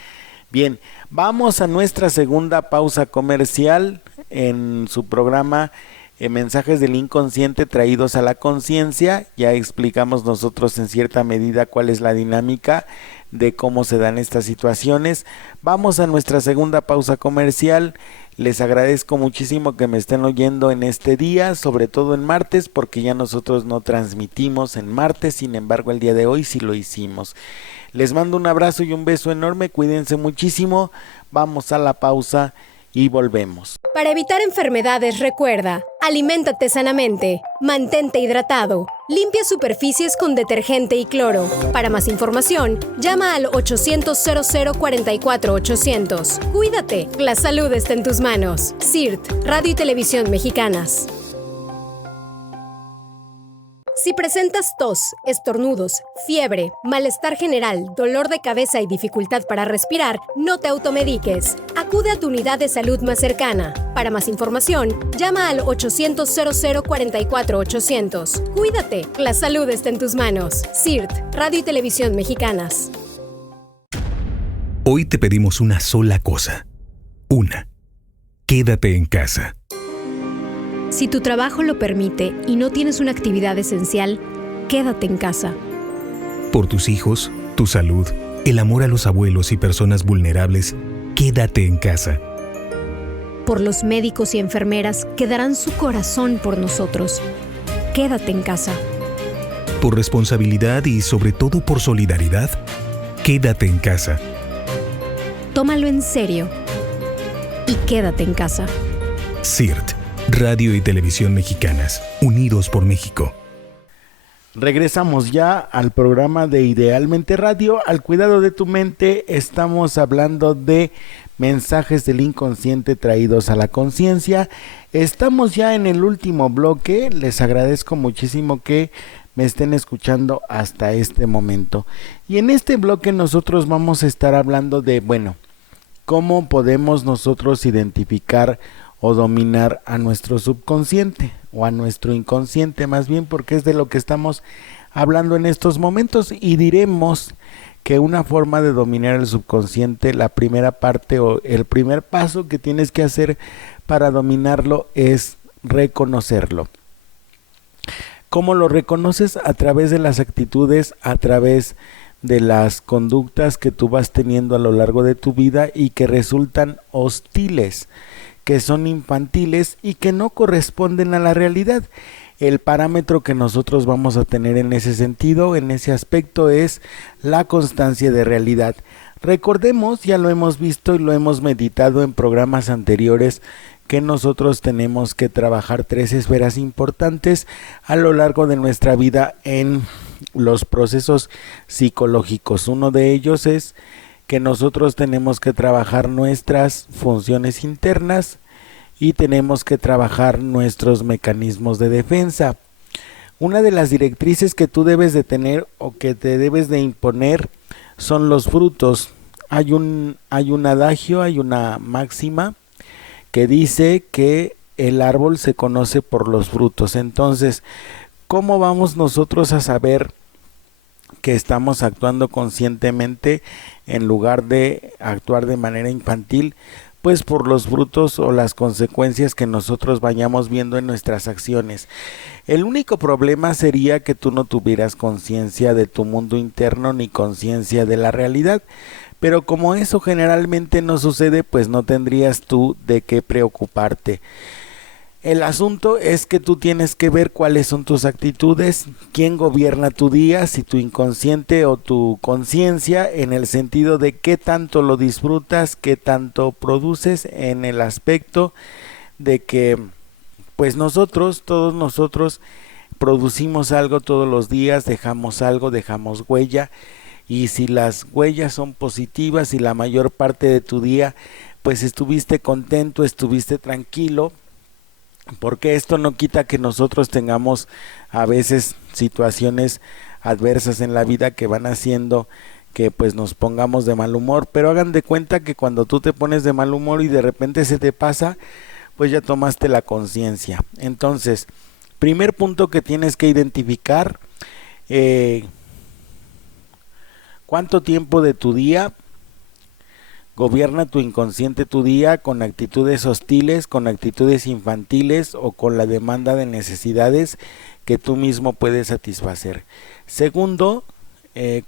Bien, vamos a nuestra segunda pausa comercial en su programa Mensajes del Inconsciente traídos a la conciencia. Ya explicamos nosotros en cierta medida cuál es la dinámica de cómo se dan estas situaciones. Vamos a nuestra segunda pausa comercial. Les agradezco muchísimo que me estén oyendo en este día, sobre todo en martes, porque ya nosotros no transmitimos en martes, sin embargo el día de hoy sí lo hicimos. Les mando un abrazo y un beso enorme, cuídense muchísimo, vamos a la pausa y volvemos. Para evitar enfermedades, recuerda, aliméntate sanamente, mantente hidratado, limpia superficies con detergente y cloro. Para más información, llama al 800-0044-800. Cuídate, la salud está en tus manos. CIRT, Radio y Televisión Mexicanas. Si presentas tos, estornudos, fiebre, malestar general, dolor de cabeza y dificultad para respirar, no te automediques. Acude a tu unidad de salud más cercana. Para más información, llama al 800-0044-800. Cuídate, la salud está en tus manos. CIRT, Radio y Televisión Mexicanas. Hoy te pedimos una sola cosa. Una. Quédate en casa. Si tu trabajo lo permite y no tienes una actividad esencial, quédate en casa. Por tus hijos, tu salud, el amor a los abuelos y personas vulnerables, quédate en casa. Por los médicos y enfermeras que darán su corazón por nosotros, quédate en casa. Por responsabilidad y sobre todo por solidaridad, quédate en casa. Tómalo en serio y quédate en casa. CIRT, Radio y Televisión Mexicanas, unidos por México. Regresamos ya al programa de Idealmente Radio, al cuidado de tu mente. Estamos hablando de mensajes del inconsciente traídos a la conciencia. Estamos ya en el último bloque. Les agradezco muchísimo que me estén escuchando hasta este momento. Y en este bloque nosotros vamos a estar hablando de, cómo podemos nosotros identificar o dominar a nuestro subconsciente o a nuestro inconsciente más bien, porque es de lo que estamos hablando en estos momentos. Y diremos que una forma de dominar el subconsciente, la primera parte o el primer paso que tienes que hacer para dominarlo es reconocerlo. ¿Cómo lo reconoces? A través de las actitudes, a través de las conductas que tú vas teniendo a lo largo de tu vida y que resultan hostiles, que son infantiles y que no corresponden a la realidad. El parámetro que nosotros vamos a tener en ese sentido, en ese aspecto, es la constancia de realidad. Recordemos, ya lo hemos visto y lo hemos meditado en programas anteriores, que nosotros tenemos que trabajar 3 esferas importantes a lo largo de nuestra vida en los procesos psicológicos. Uno de ellos es que nosotros tenemos que trabajar nuestras funciones internas y tenemos que trabajar nuestros mecanismos de defensa. Una de las directrices que tú debes de tener o que te debes de imponer son los frutos. Hay un adagio, hay una máxima que dice que el árbol se conoce por los frutos. Entonces, ¿cómo vamos nosotros a saber que estamos actuando conscientemente en lugar de actuar de manera infantil? Pues por los frutos o las consecuencias que nosotros vayamos viendo en nuestras acciones. El único problema sería que tú no tuvieras conciencia de tu mundo interno ni conciencia de la realidad. Pero como eso generalmente no sucede, pues no tendrías tú de qué preocuparte. El asunto es que tú tienes que ver cuáles son tus actitudes, quién gobierna tu día, si tu inconsciente o tu conciencia, en el sentido de qué tanto lo disfrutas, qué tanto produces, en el aspecto de que pues todos nosotros producimos algo todos los días, dejamos algo, dejamos huella. Y si las huellas son positivas y la mayor parte de tu día pues estuviste contento, estuviste tranquilo, porque esto no quita que nosotros tengamos a veces situaciones adversas en la vida que van haciendo que pues nos pongamos de mal humor, pero hagan de cuenta que cuando tú te pones de mal humor y de repente se te pasa, pues ya tomaste la conciencia. Entonces, primer punto que tienes que identificar, ¿cuánto tiempo de tu día gobierna tu inconsciente tu día con actitudes hostiles, con actitudes infantiles o con la demanda de necesidades que tú mismo puedes satisfacer? Segundo,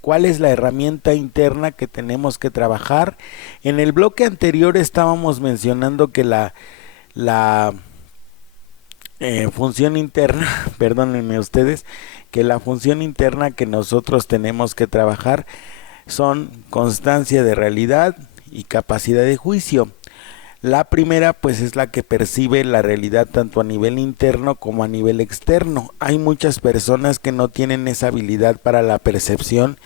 ¿cuál es la herramienta interna que tenemos que trabajar? En el bloque anterior estábamos mencionando que la función interna, perdónenme ustedes, que la función interna que nosotros tenemos que trabajar son constancia de realidad y capacidad de juicio. La primera pues es la que percibe la realidad tanto a nivel interno como a nivel externo. Hay muchas personas que no tienen esa habilidad para la percepción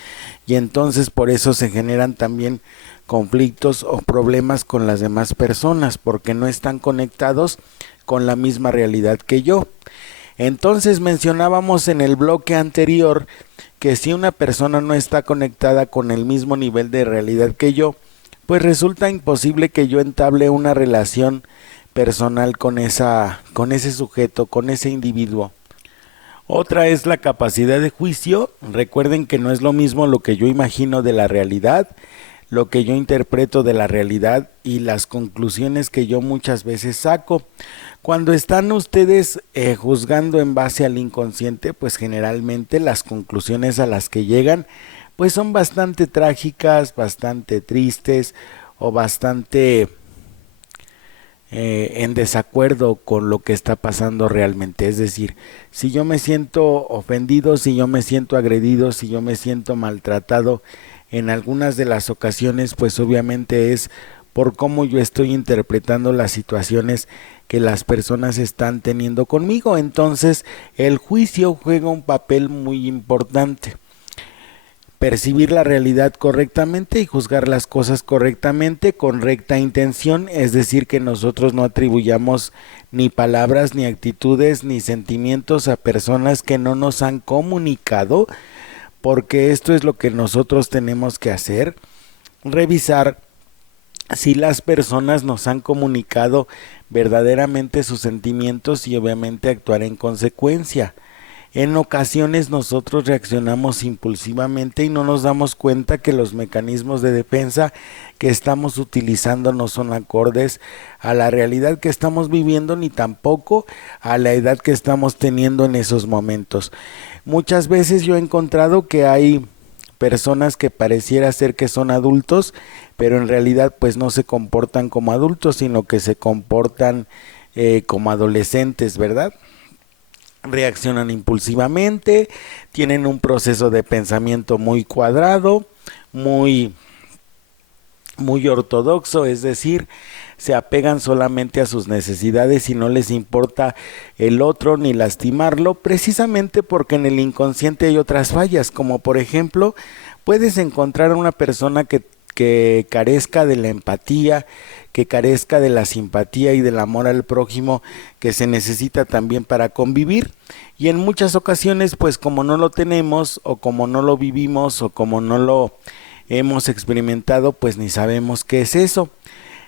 y entonces por eso se generan también conflictos o problemas con las demás personas, porque no están conectados con la misma realidad que yo. Entonces mencionábamos en el bloque anterior que si una persona no está conectada con el mismo nivel de realidad que yo, pues resulta imposible que yo entable una relación personal con ese sujeto, con ese individuo. Otra es la capacidad de juicio. Recuerden que no es lo mismo lo que yo imagino de la realidad, lo que yo interpreto de la realidad y las conclusiones que yo muchas veces saco. Cuando están ustedes juzgando en base al inconsciente, pues generalmente las conclusiones a las que llegan pues son bastante trágicas, bastante tristes o bastante en desacuerdo con lo que está pasando realmente. Es decir, si yo me siento ofendido, si yo me siento agredido, si yo me siento maltratado en algunas de las ocasiones, pues obviamente es por cómo yo estoy interpretando las situaciones que las personas están teniendo conmigo. Entonces el juicio juega un papel muy importante. Percibir la realidad correctamente y juzgar las cosas correctamente con recta intención, es decir, que nosotros no atribuyamos ni palabras, ni actitudes, ni sentimientos a personas que no nos han comunicado, porque esto es lo que nosotros tenemos que hacer, revisar si las personas nos han comunicado verdaderamente sus sentimientos y obviamente actuar en consecuencia. En ocasiones nosotros reaccionamos impulsivamente y no nos damos cuenta que los mecanismos de defensa que estamos utilizando no son acordes a la realidad que estamos viviendo ni tampoco a la edad que estamos teniendo en esos momentos. Muchas veces yo he encontrado que hay personas que pareciera ser que son adultos, pero en realidad pues no se comportan como adultos, sino que se comportan como adolescentes, ¿verdad? Reaccionan impulsivamente, tienen un proceso de pensamiento muy cuadrado, muy ortodoxo, es decir, se apegan solamente a sus necesidades y no les importa el otro ni lastimarlo, precisamente porque en el inconsciente hay otras fallas, como por ejemplo, puedes encontrar a una persona que carezca de la empatía, que carezca de la simpatía y del amor al prójimo que se necesita también para convivir, y en muchas ocasiones pues como no lo tenemos o como no lo vivimos o como no lo hemos experimentado, pues ni sabemos qué es eso.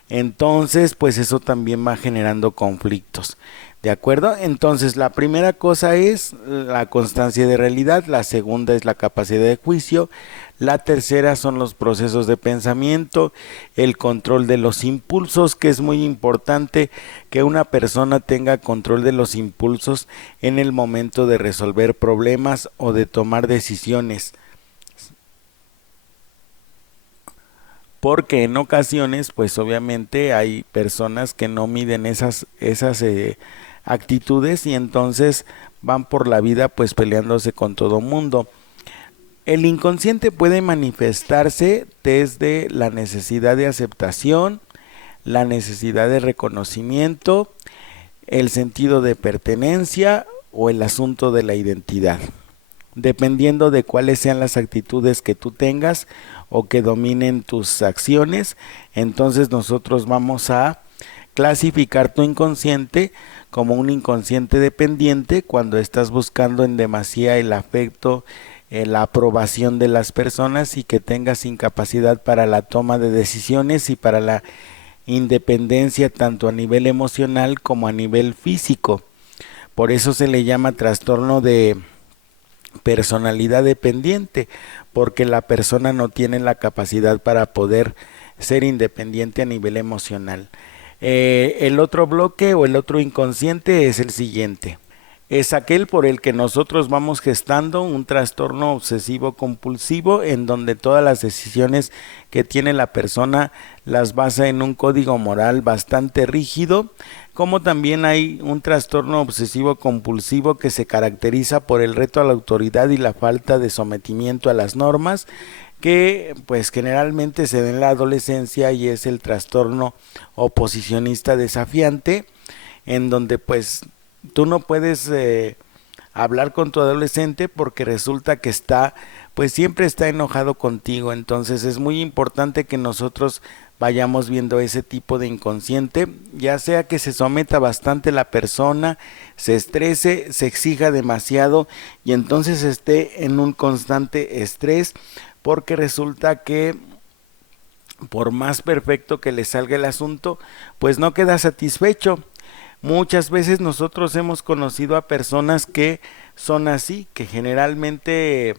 Entonces pues eso también va generando conflictos, ¿de acuerdo? Entonces la primera cosa es la constancia de realidad, la segunda es la capacidad de juicio, la tercera son los procesos de pensamiento, el control de los impulsos, que es muy importante que una persona tenga control de los impulsos en el momento de resolver problemas o de tomar decisiones. Porque en ocasiones pues obviamente hay personas que no miden esas actitudes y entonces van por la vida pues peleándose con todo mundo. El inconsciente puede manifestarse desde la necesidad de aceptación, la necesidad de reconocimiento, el sentido de pertenencia o el asunto de la identidad. Dependiendo de cuáles sean las actitudes que tú tengas o que dominen tus acciones, entonces nosotros vamos a clasificar tu inconsciente como un inconsciente dependiente cuando estás buscando en demasía el afecto, la aprobación de las personas y que tengas incapacidad para la toma de decisiones y para la independencia tanto a nivel emocional como a nivel físico. Por eso se le llama trastorno de personalidad dependiente, porque la persona no tiene la capacidad para poder ser independiente a nivel emocional. El otro bloque o el otro inconsciente es el siguiente. Es aquel por el que nosotros vamos gestando un trastorno obsesivo compulsivo en donde todas las decisiones que tiene la persona las basa en un código moral bastante rígido, como también hay un trastorno obsesivo compulsivo que se caracteriza por el reto a la autoridad y la falta de sometimiento a las normas, que pues generalmente se da en la adolescencia y es el trastorno oposicionista desafiante, en donde pues tú no puedes hablar con tu adolescente porque resulta que pues siempre está enojado contigo. Entonces es muy importante que nosotros vayamos viendo ese tipo de inconsciente, ya sea que se someta bastante la persona, se estrese, se exija demasiado y entonces esté en un constante estrés, porque resulta que por más perfecto que le salga el asunto, pues no queda satisfecho. Muchas veces nosotros hemos conocido a personas que son así, que generalmente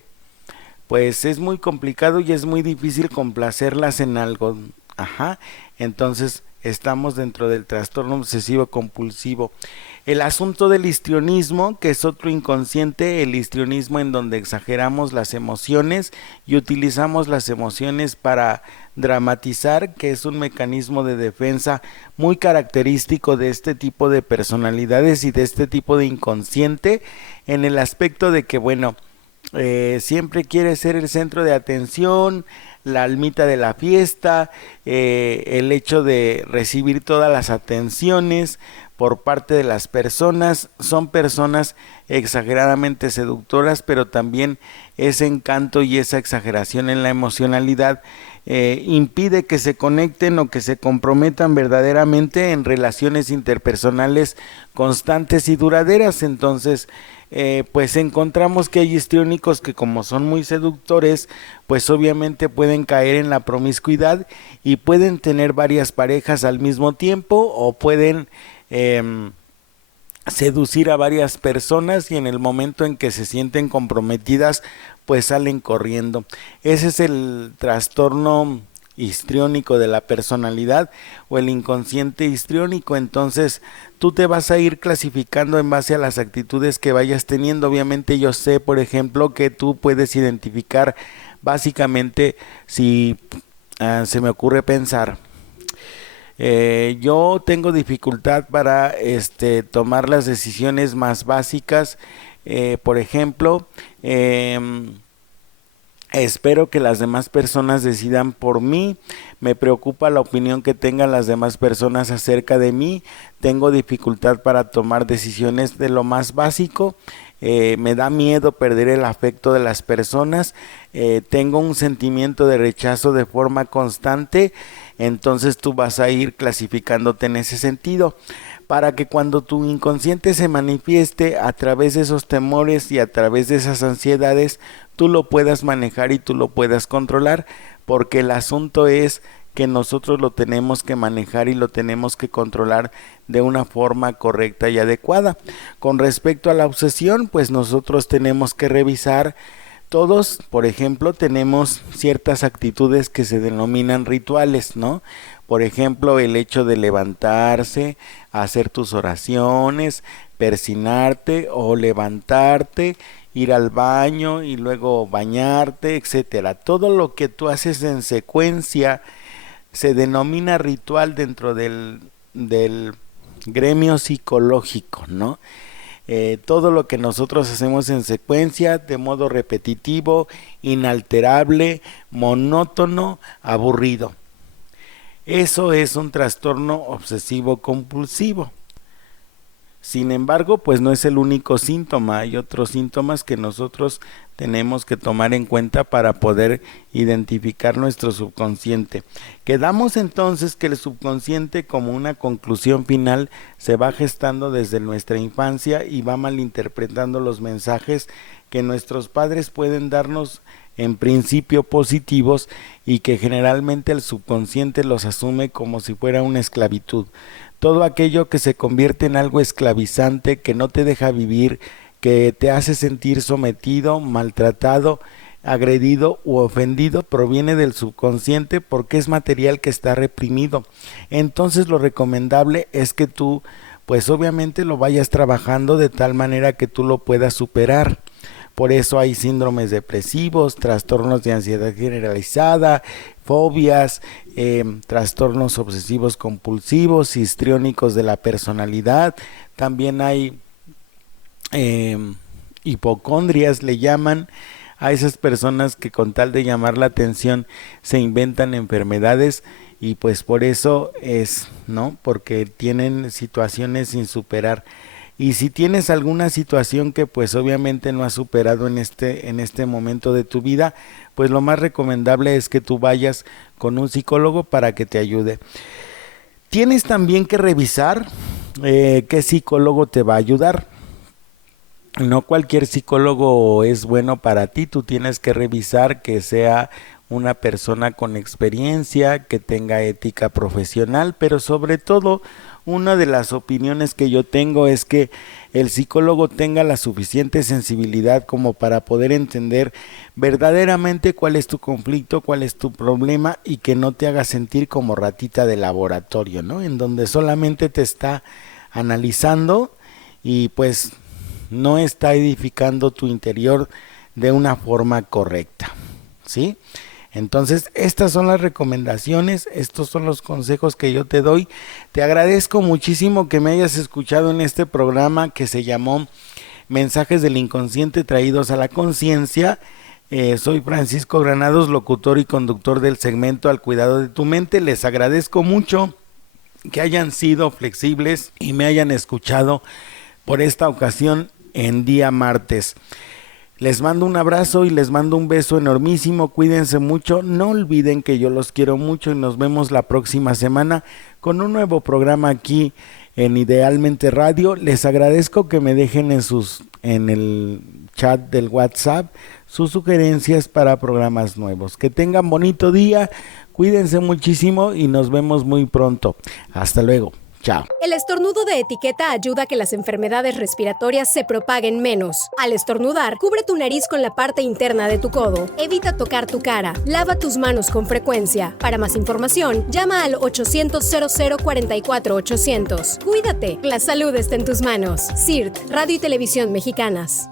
pues es muy complicado y es muy difícil complacerlas en algo. Entonces estamos dentro del trastorno obsesivo compulsivo. El asunto del histrionismo, que es otro inconsciente, el histrionismo en donde exageramos las emociones y utilizamos las emociones para dramatizar, que es un mecanismo de defensa muy característico de este tipo de personalidades y de este tipo de inconsciente, en el aspecto de que siempre quiere ser el centro de atención, la almita de la fiesta, el hecho de recibir todas las atenciones por parte de las personas. Son personas exageradamente seductoras, pero también ese encanto y esa exageración en la emocionalidad impide que se conecten o que se comprometan verdaderamente en relaciones interpersonales constantes y duraderas. Entonces pues encontramos que hay histriónicos que, como son muy seductores, pues obviamente pueden caer en la promiscuidad y pueden tener varias parejas al mismo tiempo, o pueden seducir a varias personas, y en el momento en que se sienten comprometidas pues salen corriendo. Ese es el trastorno histriónico de la personalidad, o el inconsciente histriónico. Entonces tú te vas a ir clasificando en base a las actitudes que vayas teniendo. Obviamente yo sé, por ejemplo, que tú puedes identificar básicamente, si se me ocurre pensar, yo tengo dificultad para tomar las decisiones más básicas. Por ejemplo, espero que las demás personas decidan por mí. Me preocupa la opinión que tengan las demás personas acerca de mí. Tengo dificultad para tomar decisiones de lo más básico. Me da miedo perder el afecto de las personas. Tengo un sentimiento de rechazo de forma constante. Entonces tú vas a ir clasificándote en ese sentido, para que cuando tu inconsciente se manifieste a través de esos temores y a través de esas ansiedades, tú lo puedas manejar y tú lo puedas controlar, porque el asunto es que nosotros lo tenemos que manejar y lo tenemos que controlar de una forma correcta y adecuada. Con respecto a la obsesión, pues nosotros tenemos que revisar. Todos, por ejemplo, tenemos ciertas actitudes que se denominan rituales, ¿no? Por ejemplo, el hecho de levantarse, hacer tus oraciones, persinarte o levantarte, ir al baño y luego bañarte, etcétera. Todo lo que tú haces en secuencia se denomina ritual dentro del gremio psicológico, ¿no? Todo lo que nosotros hacemos en secuencia, de modo repetitivo, inalterable, monótono, aburrido. Eso es un trastorno obsesivo compulsivo. Sin embargo, pues no es el único síntoma. Hay otros síntomas que nosotros tenemos que tomar en cuenta para poder identificar nuestro subconsciente. Quedamos entonces que el subconsciente, como una conclusión final, se va gestando desde nuestra infancia y va malinterpretando los mensajes que nuestros padres pueden darnos, en principio positivos, y que generalmente el subconsciente los asume como si fuera una esclavitud. Todo aquello que se convierte en algo esclavizante, que no te deja vivir, que te hace sentir sometido, maltratado, agredido u ofendido, proviene del subconsciente, porque es material que está reprimido. Entonces lo recomendable es que tú, pues obviamente lo vayas trabajando de tal manera que tú lo puedas superar. Por eso hay síndromes depresivos, trastornos de ansiedad generalizada, fobias, trastornos obsesivos compulsivos, histriónicos de la personalidad. También hay hipocondrias, le llaman a esas personas que, con tal de llamar la atención, se inventan enfermedades, y pues por eso es, ¿no? Porque tienen situaciones sin superar. Y si tienes alguna situación que pues obviamente no has superado en este momento de tu vida, pues lo más recomendable es que tú vayas con un psicólogo para que te ayude. Tienes también que revisar qué psicólogo te va a ayudar. No cualquier psicólogo es bueno para ti. Tú tienes que revisar que sea una persona con experiencia, que tenga ética profesional, pero sobre todo, una de las opiniones que yo tengo es que el psicólogo tenga la suficiente sensibilidad como para poder entender verdaderamente cuál es tu conflicto, cuál es tu problema, y que no te haga sentir como ratita de laboratorio, ¿no? En donde solamente te está analizando y pues no está edificando tu interior de una forma correcta, ¿sí? Entonces, estas son las recomendaciones, estos son los consejos que yo te doy. Te agradezco muchísimo que me hayas escuchado en este programa que se llamó Mensajes del Inconsciente traídos a la conciencia. Soy Francisco Granados, locutor y conductor del segmento Al Cuidado de tu Mente. Les agradezco mucho que hayan sido flexibles y me hayan escuchado por esta ocasión en día martes. Les mando un abrazo y les mando un beso enormísimo. Cuídense mucho. No olviden que yo los quiero mucho, y nos vemos la próxima semana con un nuevo programa aquí en Idealmente Radio. Les agradezco que me dejen en el chat del WhatsApp sus sugerencias para programas nuevos. Que tengan bonito día, cuídense muchísimo y nos vemos muy pronto. Hasta luego. Chao. El estornudo de etiqueta ayuda a que las enfermedades respiratorias se propaguen menos. Al estornudar, cubre tu nariz con la parte interna de tu codo. Evita tocar tu cara. Lava tus manos con frecuencia. Para más información, llama al 800-0044-800. Cuídate, la salud está en tus manos. CIRT, Radio y Televisión Mexicanas.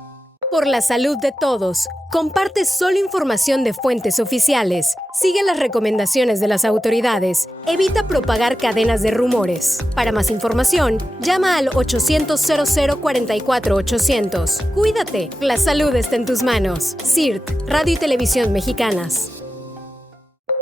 Por la salud de todos, comparte solo información de fuentes oficiales. Sigue las recomendaciones de las autoridades. Evita propagar cadenas de rumores. Para más información, llama al 800-0044-800. Cuídate, la salud está en tus manos. CIRT, Radio y Televisión Mexicanas.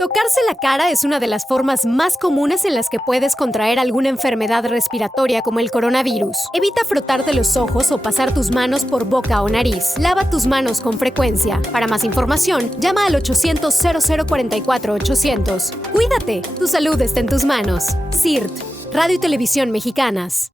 Tocarse la cara es una de las formas más comunes en las que puedes contraer alguna enfermedad respiratoria como el coronavirus. Evita frotarte los ojos o pasar tus manos por boca o nariz. Lava tus manos con frecuencia. Para más información, llama al 800-0044-800. Cuídate, tu salud está en tus manos. CIRT, Radio y Televisión Mexicanas.